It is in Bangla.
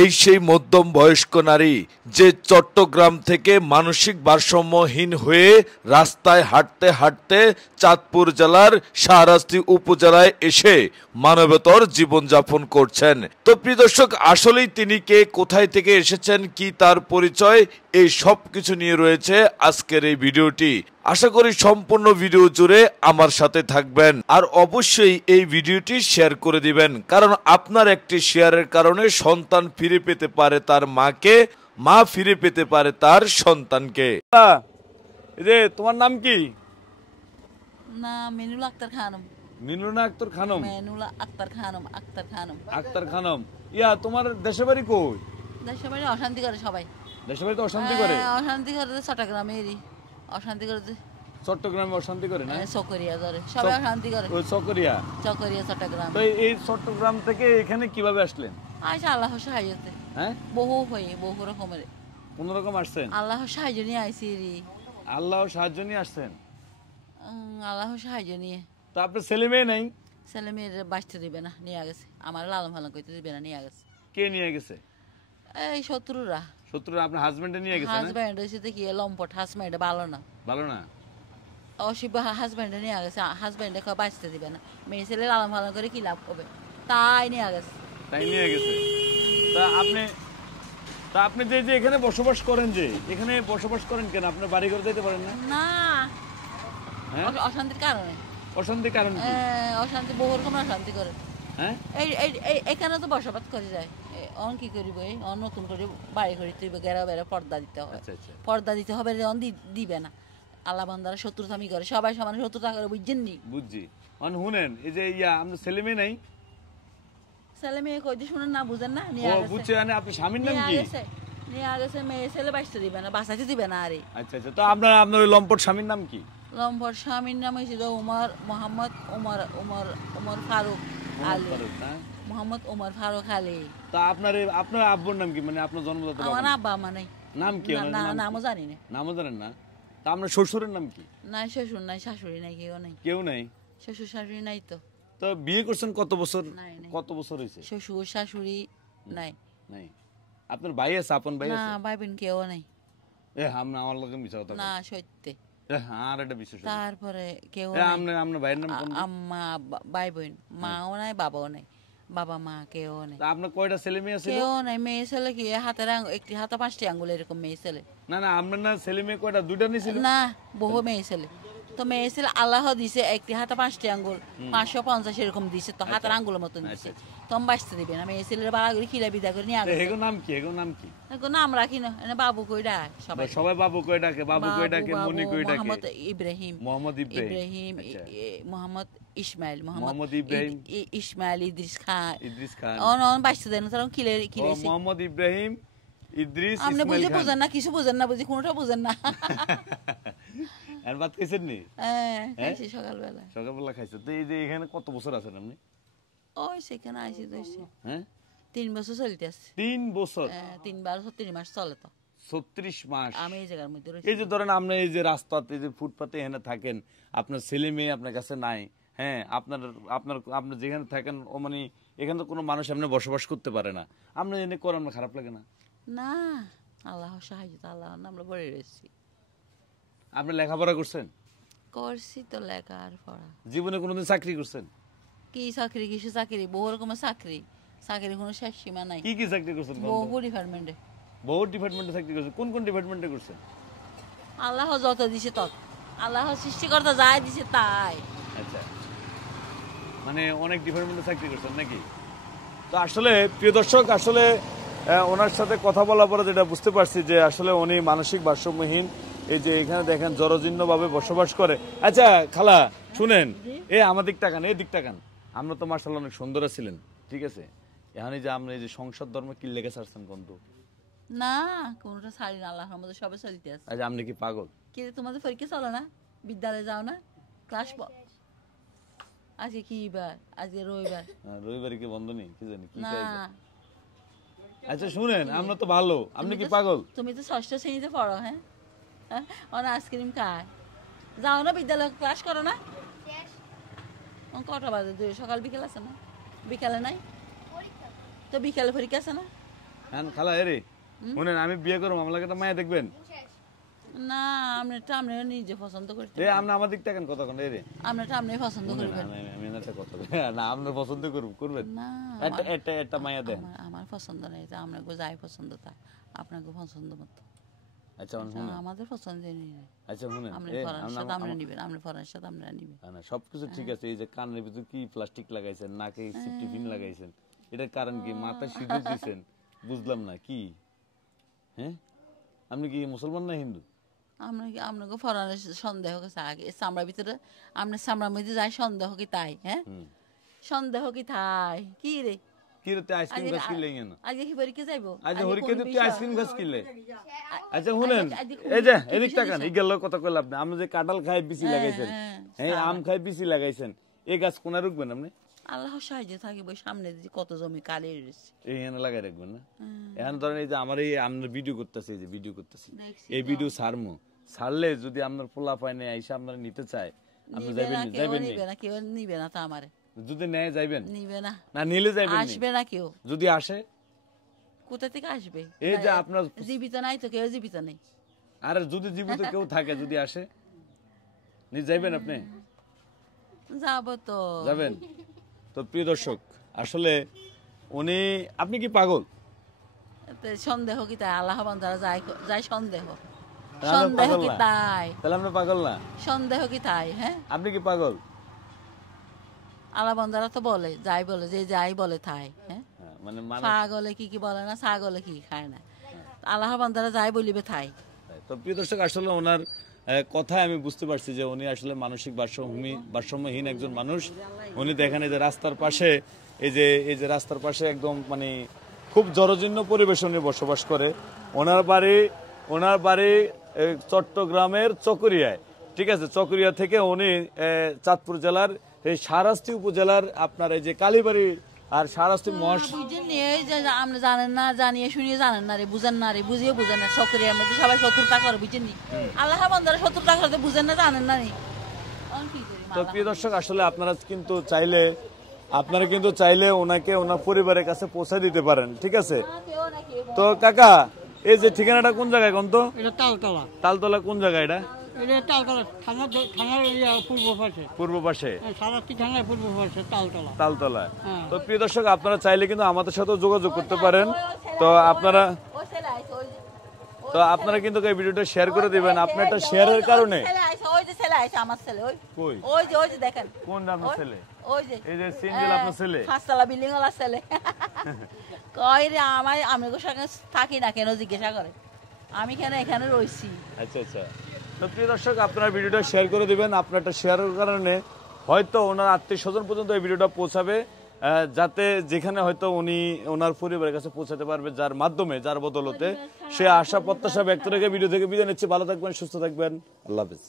এই সেই মধ্যম বয়স্ক নারী যে চট্টগ্রাম থেকে মানসিক ভারসাম্যহীন হয়ে রাস্তায় হাঁটতে হাঁটতে চাঁদপুর জেলার শাহরাস্তি উপজেলায় এসে মানবেতর জীবনযাপন করছেন। তো প্রিয় দর্শক, আসলেই তিনি কে, কোথায় থেকে এসেছেন, কি তার পরিচয়, এই সব কিছু নিয়ে রয়েছে আজকের এই ভিডিওটি। আশা করি সম্পূর্ণ ভিডিও জুড়ে আমার সাথে থাকবেন, আর অবশ্যই এই ভিডিওটি শেয়ার করে দিবেন, কারণ আপনার একটি শেয়ারের কারণে সন্তান ফিরে পেতে পারে তার মাকে, মা ফিরে পেতে পারে তার সন্তানকে। তোমার নাম কি? না, মিনুলা আক্তার খানম। মিনুলা আক্তার খানম? মিনুলা আক্তার খানম। আক্তার খানম। আক্তার খানম। ইয়া, তোমার দেশের বাড়ি কই? দেশের বাড়ি অশান্তি করে সবাই। দেশের বাড়ি তো অশান্তি করে? অশান্তি করে চট্টগ্রামেরই অশান্তি করে। চট্টগ্রামে অশান্তি করে না? চকরিয়া ধরে সবাই অশান্তি করে। ওই চকরিয়া? চকরিয়া চট্টগ্রাম। তো এই চট্টগ্রাম থেকে এখানে কিভাবে আসলেন? আচ্ছা, আল্লাহর সাহায্যতে। হ্যাঁ, বহু রকমের কোন রকম আসছেন? আল্লাহর সাহায্য নিয়ে আইছি রে। আল্লাহর সাহায্য নিয়ে আসছেন? আল্লাহর সাহায্য নিয়ে। তো আপনার ছেলে মেয়ে নাই? ছেলে মেয়ের বাঁচতে দিবে না, নিয়ে গেছে। আমার লালন পালন করতে দিবে না, নিয়ে গেছে। কে নিয়ে গেছে? এই শত্রুরা। শত্রুরা আপনার হাজবেন্ডে নিয়ে গেছে? হাজবেন্ড এসে কি লম্পট হাজবেন্ড, ভালো না। ভালো না? অসিবা হাজবেন্ডে নিয়ে গেছে। হাজবেন্ডে বাঁচতে দিবে না, মেয়ে ছেলে লালন পালন করে কি লাভ হবে, তাই নিয়ে গেছে। তাই নিয়ে গেছে। তা আপনি যে এখানে বসবাস করেন, যে এখানে বসবাস করেন কেন? আপনার বাড়ি ঘর যেতে পারেন না? না, হ্যাঁ, অশান্তির কারণে। অশান্তির কারণ কি? অশান্তি, বহু রকম অশান্তি করে। হ্যাঁ, এখানে তো বসবাস করে যায়। অন কি করিব, নতুন করে বাড়ি করে তুই গেরা বেড়া পর্দা দিতে হবে। পর্দা দিতে হবে, দিবে না। আল্লাহ বান্দারা শত্রুতামি করে, সবাই সমান শত্রুতা করে, বুঝছেন নি? বুঝছি। শুনেন, এই যে আপনার ছেলে মেয়ে নাই? ছেলে মেয়ে কই দিয়ে শুনেন না, বুঝেন না? নিয়ে গেছে। বুঝছে। আপনার স্বামীর নাম কি? নিয়ে গেছে। মেয়ে ছেলে বাঁচতে দিবে না, বাঁচাতে দিবে না। আরে আচ্ছা আচ্ছা, তো আপনার ওই লম্পট স্বামীর নাম কি? লম্পট স্বামীর নাম হয়েছিল মোহাম্মদ উমর ফারুক আলী। মোহাম্মদ উমর ফারুক আলী। তা আপনার আব্বুর নাম কি? মানে আপনার জন্মদাতা? আমার আব্বা মা নাই। নাম কি? নামও জানি না। নামও জানেন না? তা আপনার শ্বশুরের নাম কি? নাই, শ্বশুর নাই, শাশুড়ি নাই, কেউ নাই। কেউ নাই? শ্বশুর শাশুড়ি নাই তো। তো বিয়ে করছেন কত বছর? কত বছর হয়েছে? শ্বশুর শাশুড়ি নাই। নাই? আপনার ভাই আছে? আপন ভাই আছে? না, ভাই বোন কেউ নাই। আমার লগে মিছা কথা না, সত্যি। আর এটা বিশ্বাস। তারপরে কেউ আপনার ভাইয়ের নাম কোন? আম্মা, ভাই বোন, মাও নাই, বাবাও নাই। বাবা মা কেউ নেই। আপনার কয়টা ছেলে মেয়ে আছে? কেউ নাই। মেয়ে ছেলে কি হাতের একটি হাতে 5টি আঙ্গুল এরকম মেয়ে ছেলে। না না, আপনার না ছেলে মেয়ে কয়টা? দুইটা নিছিল না, বহু মেয়ে ছেলে। তো মেয়ে ছেলে আল্লাহ দিছে একটি হাতে 5টি আঙ্গুল, 550 এরকম দিছে, তো হাতের আঙ্গুলের মতন দিছে। তো বাঁচতে দিবে না, মেয়ে ছেলের বাড়া করে খিলা বিদা করে নিয়ে আসে। এগো নাম কি? এগো নাম কি? এগো নাম রাখি না, এনে বাবু কই ডাক সবাই। সবাই বাবু কই ডাকে? বাবু কই ডাকে? মনি কই ডাকে? মোহাম্মদ ইব্রাহিম। মোহাম্মদ ইসমাইল। মোহাম্মদ ইব্রাহিম। ইসমাইল। ইদ্রিস খান। অন বাঁচতে দেন তারা খিলে। মোহাম্মদ ইব্রাহিম, ইদ্রিস, আপনি বুঝেন না, কিছু বুঝেন না, বুঝি কোনটা বুঝেন না। আর ভাত খাইছেন নি? খাইছি সকালবেলা খাইছেন। তো এই যে এখানে কত বছর আছেন আপনি? ওই সেখানে আইছি তো। হ্যাঁ, 3 বছর চলতে আছে। 3 বছর? 3 বার 36 মাস চলে তো। 36 মাস আমি এই জায়গার মধ্যে রইছি। এই যে ধরেন আপনি এই যে রাস্তাতে, এই যে ফুটপাতে এখানে থাকেন, আপনার ছেলে মেয়ে আপনার কাছে নাই, হ্যাঁ, আপনার যেখানে থাকেন ও মানে এখানে তো কোনো মানুষ আপনি বসবাস করতে পারে না, আপনি এনে করেন, আপনার খারাপ লাগে না? না, আল্লাহর সাহায্য, আল্লাহর নামে বলে রয়েছি। আপনি লেখাপড়া করছেন? করছি তো, লেখা আর পড়া। জীবনে কোনোদিন চাকরি করছেন? কি চাকরি? কিছু চাকরি, বহু রকমের চাকরি। চাকরির কোনো শেষ সীমা নাই। কি কি চাকরি করছেন? বহু ডিপার্টমেন্টে। বহু ডিপার্টমেন্টে চাকরি করছেন? কোন কোন ডিপার্টমেন্টে করছেন? আল্লাহ যত দিছে তত, আল্লাহ সৃষ্টিকর্তা যাই দিছে তাই। আচ্ছা, মানে অনেক ডিপার্টমেন্টে চাকরি করছেন নাকি? তো আসলে প্রিয় দর্শক, আসলে ওনার সাথে কথা বলার পরে যেটা বুঝতে পারছি যে আসলে উনি মানসিক ভারসাম্যহীন। এই যে এখানে দেখেন জরাজীর্ণ ভাবে বসবাস করে। আচ্ছা খালা, শুনেন, আমার দিক তাকান, এই দিক তাকান। আমরা তো মাশাআল্লাহ অনেক সুন্দর ছিলেন, ঠিক আছে? এখন যে আমরা এই যে সংসার ধর্ম কি লেগে ছাড়ছেন কিন্তু? না, কোনটা ছাড়ি না, আল্লাহর মধ্যে সবে চলতে আছে। আচ্ছা, আপনি কি পাগল? কি তোমাদের পরীক্ষা চলো না? বিদ্যালয়ে যাও না? ক্লাস আজকে কি বার? আজকে রবিবার। রবিবারে কি বন্ধ নেই? কি জানি কি না। আচ্ছা শুনেন, আমরা তো ভালো, আপনি কি পাগল? তুমি তো 6ষ্ঠ শ্রেণীতে পড়ো। হ্যাঁ, অন আইসক্রিম খায়। যাও না বিদ্যালয়ে, ক্লাস করো না? কটা বাজে? সকাল বিকেল আছে না? বিকালে নাই তো? বিকালে পরীক্ষা আছে না? হ্যাঁ খালা এরে শুনেন আমি বিয়ে করবো আমার লাগে একটা মায়া দেখবেন না আমরা নিজে পছন্দ করতে এ আপনি আমার দিক থাকেন কথা কোন এরে আপনি পছন্দ করবেন আমি একটা কথা না আপনার পছন্দ করবেন না একটা মায়া দেন আমার পছন্দ নেই যে আপনাকে যাই পছন্দ তাই আপনাকে পছন্দ মতো আচ্ছা আমাদের পছন্দ নেই আচ্ছা শুনেন আপনি ফরানের সাথে আমরা নিবেন আপনি ফরানের সাথে আমরা নিবেন না সবকিছু ঠিক আছে এই যে কানের ভিতর কি প্লাস্টিক লাগাইছেন নাকে সেফটি পিন লাগাইছেন এটার কারণ কি মাথায় সিঁদুর দিয়েছেন বুঝলাম না কি হ্যাঁ আপনি কি মুসলমান না হিন্দু আপনাকে ফরানের সন্দেহ গেছে আগে চামড়ার ভিতরে আপনার চামড়ার মধ্যে যায় সন্দেহ কি তাই হ্যাঁ সন্দেহ কি তাই কি রে কি রে আইসক্রিম গাছ কিনলে না আজকে কি পরীক্ষা যাইবো আজ হরিকে তুই আইসক্রিম গাছ কিনলে আচ্ছা শুনেন এই যে এদিক টাকান এই গেল কথা কইল আপনি আপনি যে কাঁঠাল খাই বিচি লাগাইছেন এই আম খাই বিচি লাগাইছেন এই গাছ কোনা রাখবেন আপনি আল্লাহ সাহায্য থাকিব সামনে যে কত জমি কালে রয়েছে এই এনে লাগাই রাখবেন না এখন ধরেন এই যে আমার এই আপনার ভিডিও করতেছে এই যে ভিডিও করতেছি এই ভিডিও ছাড়মু ছাড়লে যদি আপনার পোলা পায় না আইসা আপনারা নিতে চায় আপনি যাবেন না কেউ নিবে না তো আমারে যদি নেয় যাইবেন নিবে না না নিলে যাইবেন আসবে না কেউ যদি আসে কোথা থেকে আসবে এই যে আপনার জীবিত নাই তো কেউ জীবিত নেই আর যদি জীবিত কেউ থাকে যদি আসে নিয়ে যাইবেন আপনি যাব তো যাবেন তো প্রিয় দর্শক আসলে উনি আপনি কি পাগল সন্দেহ কি তাই আল্লাহ বান্দারা যায় সন্দেহ তাহলে সন্দেহ কি তাই তাহলে আপনি পাগল না সন্দেহ কি তাই হ্যাঁ আপনি কি পাগল আল্লাহ বান্দারা তো বলে যাই বলে যে যাই বলে তাই হ্যাঁ মানে ছাগলে কি বলে না ছাগলে কি খায় না আল্লাহ বান্দারা যাই বলিবে তাই তো প্রিয় দর্শক আসলে ওনার কথায় আমি বুঝতে পারছি যে উনি আসলে মানসিক ভারসাম্যহীন একজন মানুষ উনি দেখেন এই যে রাস্তার পাশে এই যে রাস্তার পাশে একদম মানে খুব জরাজীর্ণ পরিবেশ উনি বসবাস করে ওনার বাড়ি চট্টগ্রামের চকরিয়ায় ঠিক আছে চকরিয়া থেকে উনি চাঁদপুর জেলার এই শাহরাস্তি উপজেলার আপনার এই যে কালীবাড়ি আর শাহরাস্তি আপনি জানেন না জানিয়ে শুনিয়ে জানেন না রে বুঝেন না রে বুঝিয়ে বুঝেন না চকরিয়ার মধ্যে সবাই শত্রুতা করে বুঝেন নি আল্লাহ বান্দারা শত্রুতা করতে বুঝেন না জানেন না রে তো প্রিয় দর্শক আসলে আপনারা কিন্তু চাইলে ওনাকে ওনার পরিবারের কাছে পৌঁছে দিতে পারেন ঠিক আছে তো কাকা এই যে ঠিকানাটা কোন জায়গায় কোন তো তালতলা কোন জায়গায় এটা পূর্ব পাশে তালতলা তো প্রিয় দর্শক আপনারা চাইলে কিন্তু আমাদের সাথে যোগাযোগ করতে পারেন তো আপনারা কিন্তু এই ভিডিওটা শেয়ার করে দিবেন আপনার একটা শেয়ারের কারণে আমার ছেলে কই ওই যে দেখেন কোন আপনার ছেলে ওই যে এই যে সিঙ্গেল আপনার ছেলে পাঁচতলা বিল্ডিং ওয়ালা ছেলে কই রে আমি সঙ্গে থাকি না কেন জিজ্ঞাসা করে আমি কেন এখানে রইছি আচ্ছা তো প্রিয় দর্শক আপনারা ভিডিওটা শেয়ার করে দিবেন আপনার একটা শেয়ারের কারণে হয়তো ওনার আত্মীয় স্বজন পর্যন্ত এই ভিডিওটা পৌঁছাবে যাতে যেখানে হয়তো উনি ওনার পরিবারের কাছে পৌঁছাতে পারবে যার বদলতে সে আশা প্রত্যাশা ব্যক্ত রেখে ভিডিও থেকে বিদায় নিচ্ছি ভালো থাকবেন সুস্থ থাকবেন আল্লাহ হাফেজ